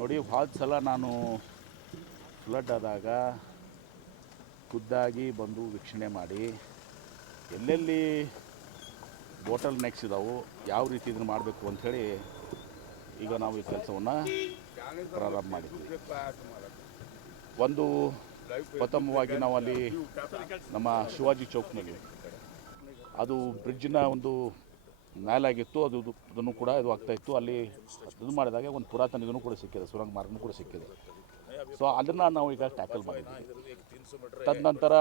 ನೋಡಿ, ಹೋದ ಸಲ ನಾನು ಫ್ಲಡ್ ಆದಾಗ ಖುದ್ದಾಗಿ ಬಂದು ವೀಕ್ಷಣೆ ಮಾಡಿ ಎಲ್ಲೆಲ್ಲಿ ಬಾಟಲ್ ನೆಕ್ಸ್ ಇದಾವೆ, ಯಾವ ರೀತಿ ಇದನ್ನು ಮಾಡಬೇಕು ಅಂಥೇಳಿ ಈಗ ನಾವು ಈ ಕೆಲಸವನ್ನು ಪ್ರಾರಂಭ ಮಾಡಿದ್ವಿ. ಒಂದು ಪ್ರಥಮವಾಗಿ ನಾವು ಅಲ್ಲಿ ನಮ್ಮ ಶಿವಾಜಿ ಚೌಕ್ನಲ್ಲಿ ಅದು ಬ್ರಿಡ್ಜಿನ ಒಂದು ಮೇಲಾಗಿತ್ತು, ಅದನ್ನು ಕೂಡ ಇದು ಆಗ್ತಾಯಿತ್ತು. ಅಲ್ಲಿ ಇದು ಮಾಡಿದಾಗ ಒಂದು ಪುರಾತನ ಇದನ್ನು ಕೂಡ ಸಿಕ್ಕಿದೆ, ಸುರಂಗ ಮಾರ್ಗನೂ ಕೂಡ ಸಿಕ್ಕಿದೆ. ಸೊ ಅದನ್ನು ನಾವು ಈಗ ಟ್ಯಾಕಲ್ ಮಾಡಿದ್ವಿ. ತದನಂತರ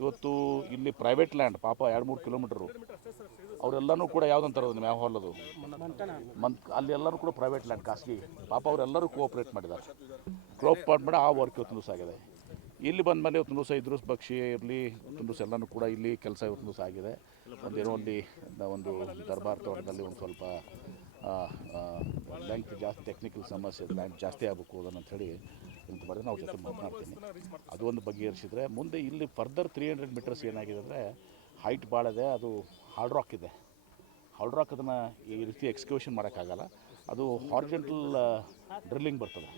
ಇವತ್ತು ಇಲ್ಲಿ ಪ್ರೈವೇಟ್ ಲ್ಯಾಂಡ್ ಪಾಪ 2-3 ಕಿಲೋಮೀಟರು ಅವರೆಲ್ಲನೂ ಕೂಡ ಯಾವುದಂತಾರೆ ಅದನ್ನು ಯಾವ ಹೊಲದು ಅಲ್ಲಿ ಎಲ್ಲರೂ ಕೂಡ ಪ್ರೈವೇಟ್ ಲ್ಯಾಂಡ್ ಖಾಸಗಿ ಪಾಪ ಅವರೆಲ್ಲರೂ ಕೋಆಪ್ರೇಟ್ ಮಾಡಿದ್ದಾರೆ. ಕೋಆಪ್ರೇಟ್ ಮಾಡಿ ಆ ವರ್ಕ್ ಇವತ್ತು ದಿವಸ ಆಗಿದೆ. ಇಲ್ಲಿ ಬಂದ ಮೇಲೆ ಇವತ್ತು ದಿವಸ ಇದ್ರೂಸ್ ಬಕ್ಷಿ ಇರಲಿ ಇವತ್ತು ದಿವಸ ಎಲ್ಲನೂ ಕೂಡ ಇಲ್ಲಿ ಕೆಲಸ ಇವತ್ತು ದಿವಸ ಆಗಿದೆ. ಒಂದೇನೋ ಒಂದು ದರ್ಬಾರ್ ತೋಟದಲ್ಲಿ ಒಂದು ಸ್ವಲ್ಪ ಲೆಂತ್ ಜಾಸ್ತಿ ಟೆಕ್ನಿಕಲ್ ಸಮಸ್ಯೆ ಲ್ಯಾಂಡ್ ಜಾಸ್ತಿ ಆಗಬೇಕು ಅದನ್ನು ಅಂಥೇಳಿ ಇಂತ ಮಾಡಿ ನಾವು ಜೊತೆ ಮಾತನಾಡ್ತೀನಿ. ಅದು ಒಂದು ಬಗೆಹರಿಸಿದರೆ ಮುಂದೆ ಇಲ್ಲಿ ಫರ್ದರ್ 300 ಮೀಟರ್ಸ್ ಏನಾಗಿದೆ ಅಂದರೆ ಹೈಟ್ ಭಾಳ ಇದೆ. ಅದು ಹಾರ್ಡ್ ರಾಕ್ ಇದೆ. ಹಾರ್ಡ್ ರಾಕ್ ಅದನ್ನು ಈ ರೀತಿ ಎಕ್ಸ್ಕ್ಯೂಷನ್ ಮಾಡೋಕ್ಕಾಗಲ್ಲ. ಅದು ಹಾರಿಜಾಂಟಲ್ ಡ್ರಿಲ್ಲಿಂಗ್ ಬರ್ತದೆ.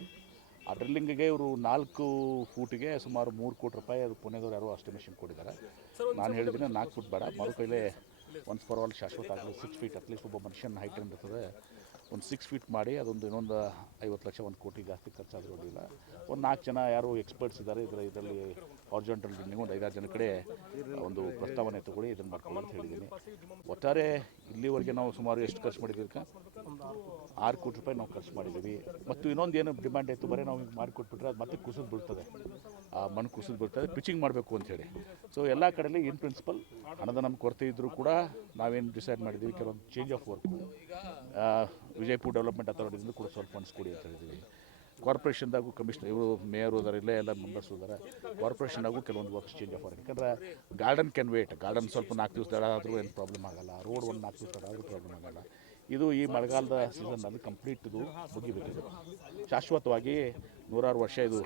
ಆ ಡ್ರಿಲ್ಲಿಂಗಿಗೆ ಇವರು 4 ಫೂಟಿಗೆ ಸುಮಾರು 3 ಕೋಟಿ ರೂಪಾಯಿ ಅದು ಪುಣೆದವ್ರು ಯಾರೋ ಎಸ್ಟಿಮೇಷನ್ ಕೊಟ್ಟಿದ್ದಾರೆ. ನಾನು ಹೇಳಿದ್ದೀನಿ 4 ಫುಟ್ ಬೇಡ, ಮರು ಕೈಲೇ ಒನ್ಸ್ ಫಾರ್ ಆಲ್ ಶಾಶ್ವತ ಆಗಲಿ 6 ಫೀಟ್ ಅಟ್ಲೀಸ್ಟ್ ಒಬ್ಬ ಮನುಷ್ಯನ ಹೈಟ್ ಇರ್ತದೆ. ಒಂದು 6 ಫೀಟ್ ಮಾಡಿ ಅದೊಂದು ಇನ್ನೊಂದು 50 ಲಕ್ಷ 1 ಕೋಟಿ ಜಾಸ್ತಿ ಖರ್ಚಾದರೂ ಅಡ್ಡಿಲ್ಲ. ಒಂದು 4 ಜನ ಯಾರು ಎಕ್ಸ್ಪರ್ಟ್ಸ್ ಇದ್ದಾರೆ ಇದರಲ್ಲಿ ಹಾರಿಜಾಂಟಲ್ ಡ್ರಿಲ್ಲಿಂಗ್ ಒಂದು 5-6 ಜನ ಕಡೆ ಒಂದು ಪ್ರಸ್ತಾವನೆ ತೊಗೊಳ್ಳಿ ಇದನ್ನು ಮಾಡ್ಕೊಳ್ಳಿ ಅಂತ ಹೇಳಿದ್ದೀನಿ. ಒಟ್ಟಾರೆ ಇಲ್ಲಿವರೆಗೆ ನಾವು ಸುಮಾರು ಎಷ್ಟು ಖರ್ಚು ಮಾಡಿದ್ದೀವಿ? 6 ಕೋಟಿ ರೂಪಾಯಿ ನಾವು ಖರ್ಚು ಮಾಡಿದ್ದೀವಿ. ಮತ್ತು ಇನ್ನೊಂದು ಏನು ಡಿಮ್ಯಾಂಡ್ ಆಯಿತು, ಬರೀ ನಾವು ಮಾಡಿಕೊಟ್ಬಿಟ್ರೆ ಅದು ಮತ್ತೆ ಕುಸಿದು ಬೀಳ್ತದೆ, ಆ ಮಣ್ಣು ಕುಸಿದು ಬೀಳ್ತದೆ, ಪಿಚಿಂಗ್ ಮಾಡಬೇಕು ಅಂಥೇಳಿ. ಸೊ ಎಲ್ಲ ಕಡೆಯಲ್ಲಿ ಇನ್ ಪ್ರಿನ್ಸಿಪಲ್ ಹಣದ ನಮ್ಮ ಕೊರತೆ ಇದ್ದರೂ ಕೂಡ ನಾವೇನು ಡಿಸೈಡ್ ಮಾಡಿದ್ದೀವಿ, ಕೆಲವೊಂದು change of work Vijayapura development ಅಥಾರಿಟಿಯಿಂದ ಕೂಡ ಸ್ವಲ್ಪ ಫಂಡ್ಸ್ ಕೊಡಿ ಅಂತ ಹೇಳಿದ್ದೀವಿ. ಕಾರ್ಪೊರೇಷನ್ದಾಗೂ ಕಮಿಷನರ್ ಇವರು ಮೇಯರ್ ಹೋದಾರೆ, ಇಲ್ಲೇ ಎಲ್ಲ ಮೆಂಬರ್ಸ್ ಹೋದಾರೆ. ಕಾರ್ಪೊರೇಷನ್ನಾಗೂ ಕೆಲವೊಂದು ವರ್ಕ್ಸ್ ಚೇಂಜ್ ಆಫ್ ವರ್ಕ್. ಯಾಕಂದರೆ ಗಾರ್ಡನ್ ಕ್ಯಾನ್ ವೇಟ್. ಗಾರ್ಡನ್ ಸ್ವಲ್ಪ 4 ದಿವಸ ತಡ ಆದರೂ ಏನು ಪ್ರಾಬ್ಲಮ್ ಆಗೋಲ್ಲ. ರೋಡ್ ಒಂದು 4 ದಿವಸ ತಡ ಆದರೂ ಪ್ರಾಬ್ಲಮ್ ಆಗೋಲ್ಲ. ಇದು ಈ ಮಳೆಗಾಲದ ಸೀಸನ್ನಲ್ಲಿ ಕಂಪ್ಲೀಟ್ ಇದು ಮುಗಿಬೇಕಿದೆ. ಶಾಶ್ವತವಾಗಿ 100 ವರ್ಷ ಇದು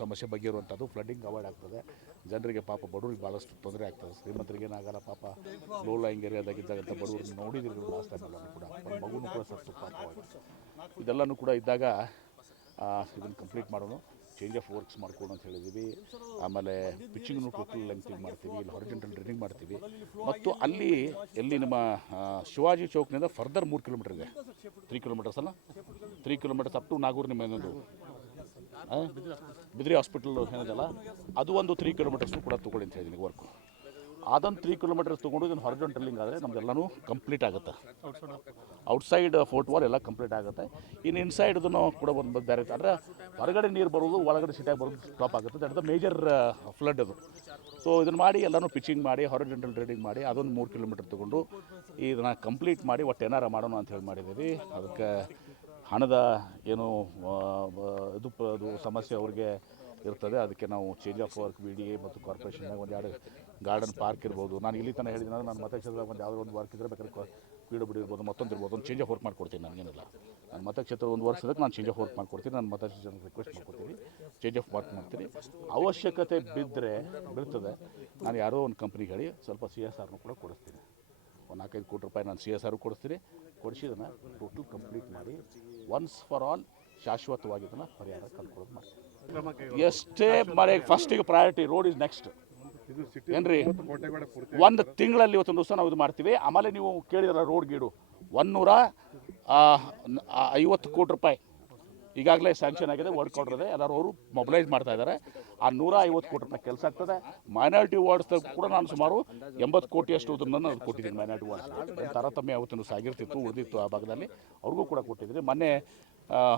ಸಮಸ್ಯೆ ಬಗ್ಗೆ ಇರುವಂಥದ್ದು. ಫ್ಲಡ್ಡಿಂಗ್ ಅವಾಯ್ಡ್ ಆಗ್ತದೆ. ಜನರಿಗೆ ಪಾಪ ಬಡವರಿಗೆ ಭಾಳಷ್ಟು ತೊಂದರೆ ಆಗ್ತದೆ. ಶ್ರೀಮಂತರಿಗೆ ಏನಾಗಲ್ಲ, ಪಾಪ ಲೋ ಲೈಂಗ್ ಏರಿಯಾದಾಗಿದ್ದಾಗಂಥ ಬಡವ್ರನ್ನ ನೋಡಿದ್ರು ಲಾಸ್ಟ್ ಟೈಮೆಲ್ಲೂ ಕೂಡ ಒಂದು ಮಗುನೂ ಕೂಡ ಸತ್ತು ಪಾಪವಾಗಿ. ಇದೆಲ್ಲನೂ ಕೂಡ ಇದ್ದಾಗ ಇದನ್ನು ಕಂಪ್ಲೀಟ್ ಮಾಡೋಣ, ಚೇಂಜ್ ಆಫ್ ವರ್ಕ್ಸ್ ಮಾಡ್ಕೊಂಡು ಅಂತ ಹೇಳಿದ್ದೀವಿ. ಆಮೇಲೆ ಪಿಚ್ಚಿಂಗ್ನು ಟೋಟಲ್ ಲೆಂತಿಂಗ್ ಮಾಡ್ತೀವಿ, ಇಲ್ಲಿ ಹಾರಿಜಾಂಟಲ್ ಡ್ರಿಲ್ಲಿಂಗ್ ಮಾಡ್ತೀವಿ. ಮತ್ತು ಅಲ್ಲಿ ಎಲ್ಲಿ ನಮ್ಮ ಶಿವಾಜಿ ಚೌಕ್ನಿಂದ ಫರ್ದರ್ 3 ಕಿಲೋಮೀಟರ್ ಇದೆ. 3 ಕಿಲೋಮೀಟರ್ಸ್ ಅಲ್ಲ, 3 ಕಿಲೋಮೀಟರ್ಸ್ ಅಪ್ ಟು ನಾಗೂರು ನಿಮ್ಮ ಇನ್ನೊಂದು ಬಿದ್ರಿ ಹಾಸ್ಪಿಟಲ್ ಏನಿದೆಲ್ಲ ಅದು ಒಂದು 3 ಕಿಲೋಮೀಟರ್ಸ್ನು ಕೂಡ ತೊಗೊಳ್ಳಿ ಅಂತ ಹೇಳಿದ್ದೀನಿ ವರ್ಕು. ಅದೊಂದು 3 ಕಿಲೋಮೀಟರ್ಸ್ ತೊಗೊಂಡು ಇದನ್ನು ಹಾರಿಜಾಂಟಲ್ ಡ್ರಿಲ್ಲಿಂಗ್ ಆದರೆ ನಮ್ದೆಲ್ಲನೂ ಕಂಪ್ಲೀಟ್ ಆಗುತ್ತೆ. ಔಟ್ಸೈಡ್ ಫೋರ್ಟ್ ವಾಲ್ ಎಲ್ಲ ಕಂಪ್ಲೀಟ್ ಆಗುತ್ತೆ. ಇನ್ನು ಇನ್ಸೈಡ್ ಇದನ್ನು ಕೂಡ ಒಂದು ಬೇರೆ ಅಂದರೆ ಹೊರಗಡೆ ನೀರು ಬರೋದು ಒಳಗಡೆ ಸಿಟಿಯಾಗಿ ಬರೋದು ಸ್ಟಾಪ್ ಆಗುತ್ತೆ. ದಟ್ ದ ಮೇಜರ್ ಫ್ಲಡ್ ಅದು. ಸೊ ಇದನ್ನು ಮಾಡಿ ಎಲ್ಲನೂ ಪಿಚಿಂಗ್ ಮಾಡಿ ಹಾರಿಜಾಂಟಲ್ ಡ್ರಿಲ್ಲಿಂಗ್ ಮಾಡಿ ಅದೊಂದು 3 ಕಿಲೋಮೀಟರ್ ತೊಗೊಂಡು ಇದನ್ನು ಕಂಪ್ಲೀಟ್ ಮಾಡಿ ಒಟ್ಟು ಏನಾರು ಮಾಡೋಣ ಅಂತ ಹೇಳಿ ಮಾಡಿದ್ದೀವಿ. ಅದಕ್ಕೆ ಹಣದ ಏನು ಅದು ಸಮಸ್ಯೆ ಅವ್ರಿಗೆ ಇರ್ತದೆ. ಅದಕ್ಕೆ ನಾವು ಚೇಂಜ್ ಆಫ್ ವರ್ಕ್ BDA ಮತ್ತು ಕಾರ್ಪೊರೇಷನ್ನಾಗ ಒಂದು 2 ಗಾರ್ಡನ್ ಪಾರ್ಕ್ ಇರ್ಬೋದು. ನಾನು ಇಲ್ಲಿ ತನಕ ಹೇಳಿದ್ದೀನಿ, ನಾನು ಮತಕ್ಷೇತ್ರದಾಗ ಒಂದು ಯಾವುದೋ ಒಂದು ವರ್ಕ್ ಇದ್ದರೆ ಬೇಕಾದ್ರೆ PWD ಇರ್ಬೋದು, ಮತ್ತೊಂದು ಇರ್ಬೋದು, ಒಂದು ಚೇಂಜ್ ಆಫ್ ವರ್ಕ್ ಮಾಡಿಕೊಡ್ತೀನಿ. ನನಗೇನಿಲ್ಲ, ನನ್ನ ಮತಕ್ಷೇತ್ರ ಒಂದು ವರ್ಕ್ ಇದಕ್ಕೆ ನಾನು ಚೇಂಜ್ ಆಫ್ ವರ್ಕ್ ಮಾಡಿಕೊಡ್ತೀನಿ. ನನ್ನ ಮತಕ್ಷೇತ್ರ ರಿಕ್ವೆಸ್ಟ್ ಮಾಡ್ಕೊಡ್ತೀನಿ, ಚೇಂಜ್ ಆಫ್ ವರ್ಕ್ ಮಾಡ್ತೀನಿ. ಅವಶ್ಯಕತೆ ಬೀಳ್ತದೆ, ನಾನು ಯಾರೋ ಒಂದು ಕಂಪ್ನಿಗೆ ಹೇಳಿ ಸ್ವಲ್ಪ CSRನೂ ಕೂಡ ಕೊಡಿಸ್ತೀನಿ. ಒಂದು 4-5 ಕೋಟಿ ರೂಪಾಯಿ ನಾನು CSR ಕೊಡಿಸ್ತೀನಿ. ಕೊಡಿಸಿದನ್ನು ಟೋಟಲ್ ಕಂಪ್ಲೀಟ್ ಮಾಡಿ ಒನ್ಸ್ ಫಾರ್ ಆಲ್ ಶಾಶ್ವತವಾಗಿ ಇದನ್ನು ಪರಿಹಾರ ಕಂಡುಕೊಳ್ಳೋದು ಮಾಡ್ತೀನಿ. ಎಷ್ಟೇ ಮಳೆ ಫಸ್ಟಿಗೆ ಪ್ರಯಾರಿಟಿ ರೋಡ್ ಇಸ್ ನೆಕ್ಸ್ಟ್ ಏನ್ರಿ. 1 ತಿಂಗಳಲ್ಲಿ ಇವತ್ತೊಂದು ದಿವಸ ನಾವು ಇದು ಮಾಡ್ತೀವಿ. ಆಮೇಲೆ ನೀವು ಕೇಳಿದ್ರೆ ರೋಡ್ ಗೀಡು 150 ಕೋಟಿ ರೂಪಾಯಿ ಈಗಾಗಲೇ ಸ್ಯಾಂಕ್ಷನ್ ಆಗಿದೆ, ವರ್ಕ್ ಆರ್ಡರ್ ಇದೆ, ಎಲ್ಲರೂ ಅವರು ಮೊಬಿಲೈಸ್ ಮಾಡ್ತಾ ಇದ್ದಾರೆ. ಆ 150 ಕೋಟಿ ರೂಪಾಯಿ ಕೆಲಸ ಆಗ್ತದೆ. ಮೈನಾರಿಟಿ ವಾರ್ಡ್ಸ್ ಕೂಡ ನಾನು ಸುಮಾರು 80 ಕೋಟಿಯಷ್ಟು ಇದನ್ನು ಕೊಟ್ಟಿದ್ದೀನಿ. ಮೈನಾರಿಟಿ ವಾರ್ಡ್ಸ್ ತಾರತಮ್ಯ ಯಾವತ್ತೂ ಸಾಗಿರ್ತಿತ್ತು, ಉಳಿದಿತ್ತು ಆ ಭಾಗದಲ್ಲಿ, ಅವ್ರಿಗೂ ಕೂಡ ಕೊಟ್ಟಿದ್ದೀನಿ. ಮೊನ್ನೆ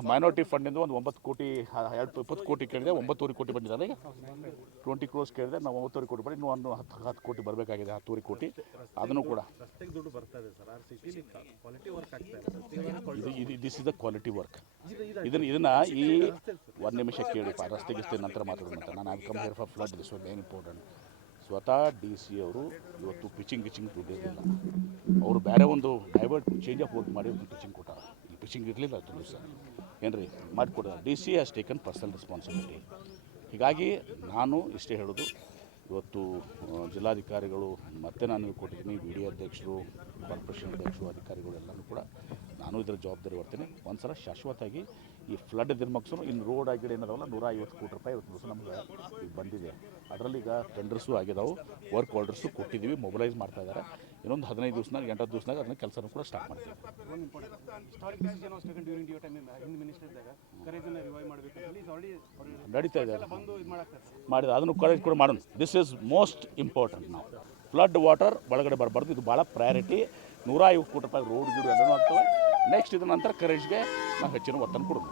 ಮೈನಾರಿಟಿ ಫಂಡಿಂದ ಒಂದು 9 ಕೋಟಿ 20 ಕೋಟಿ ಕೇಳಿದೆ, 9.5 ಕೋಟಿ ಬಂದಿದ್ದಾರೆ. ಈಗ 20 ಕ್ರೋರ್ಸ್ ಕೇಳಿದೆ, ನಾವು 9.5 ಕೋಟಿ ಬರೀ ಇನ್ನೂ ಒಂದು 10 ಕೋಟಿ ಬರಬೇಕಾಗಿದೆ, 10 ಕೋಟಿ ಅದನ್ನು ಕೂಡ. This is the quality work. ಇದನ್ನು ಈ 1 ನಿಮಿಷ ಕೇಳಿ, ರಸ್ತೆ ಗಿಸ್ತೆ ನಂತರ ಮಾತಾಡೋಣ. ನಾನು I come here for flood, this was very important. ಸ್ವತಃ DC ಅವರು ಇವತ್ತು ಪಿಚಿಂಗ್ ದುಡ್ಡಿರಲಿಲ್ಲ, ಅವರು ಬೇರೆ ಒಂದು ಡೈವರ್ಟ್ ಚೇಂಜ್ ಆಫ್ ವರ್ಕ್ ಮಾಡಿ ಒಂದು ಪಿಚಿಂಗ್ ಕೊಟ್ಟಾರೆ. ಇಲ್ಲಿ ಪಿಚಿಂಗ್ ಇರಲಿಲ್ಲ ಅದು ದಿವಸ ಏನ್ರಿ ಮಾಡಿಕೊಡೋದು. DC has taken personal responsibility. ಹೀಗಾಗಿ ನಾನು ಇಷ್ಟೇ ಹೇಳೋದು, ಇವತ್ತು ಜಿಲ್ಲಾಧಿಕಾರಿಗಳು ಮತ್ತೆ ನಾನು ಕೊಟ್ಟಿದ್ದೀನಿ, BDA ಅಧ್ಯಕ್ಷರು, ಕಾರ್ಪೊರೇಷನ್ ಅಧ್ಯಕ್ಷರು, ಅಧಿಕಾರಿಗಳು ಎಲ್ಲರೂ ಕೂಡ ನಾನು ಇದರ ಜವಾಬ್ದಾರಿ ಹೊರ್ತೀನಿ. ಒಂದು ಸಲ ಶಾಶ್ವತವಾಗಿ ಈ ಫ್ಲಡ್ ದಿನಮಕ್ಸು ಇನ್ನು ರೋಡ್ ಆಗಿಡ ಏನದಾವಲ್ಲ 150 ಕೋಟಿ ರೂಪಾಯಿ ಇವತ್ತು ದಿವಸ ನಮ್ಗೆ ಈಗ ಬಂದಿದೆ. ಅದರಲ್ಲಿ ಈಗ ಟೆಂಡರ್ಸು ಆಗಿದಾವೆ, ವರ್ಕ್ ಆರ್ಡರ್ಸು ಕೊಟ್ಟಿದ್ದೀವಿ, ಮೊಬಿಲೈಸ್ ಮಾಡ್ತಾ ಇದ್ದಾರೆ. ಇನ್ನೊಂದು 15 ದಿವಸನಾಗ 8 ದಿವಸನಾಗ ಅದನ್ನ ಕೆಲಸನೂ ಕೂಡ ಸ್ಟಾರ್ಟ್ ಮಾಡ್ತೀವಿ. ನಡೀತಾ ಇದೆ ಮಾಡಿದ ಅದನ್ನು ಕರೆಕ್ಟ್ ಕೂಡ ಮಾಡೋಣ. This is most important. ನಾವು ಫ್ಲಡ್ ವಾಟರ್ ಒಳಗಡೆ ಬರಬಾರ್ದು, ಇದು ಭಾಳ ಪ್ರಯಾರಿಟಿ. 150 ಕೋಟಿ ರೂಪಾಯಿ ರೋಡ್ ಗೀಡು ಎಲ್ಲನೂ ಆಗ್ತವೆ. ನೆಕ್ಸ್ಟ್ ಇದ್ರ ನಂತರ ಕರೇಜ್ಗೆ ನಾವು ಹೆಚ್ಚಿನ ಒತ್ತನ್ನು ಕೊಡೋದು.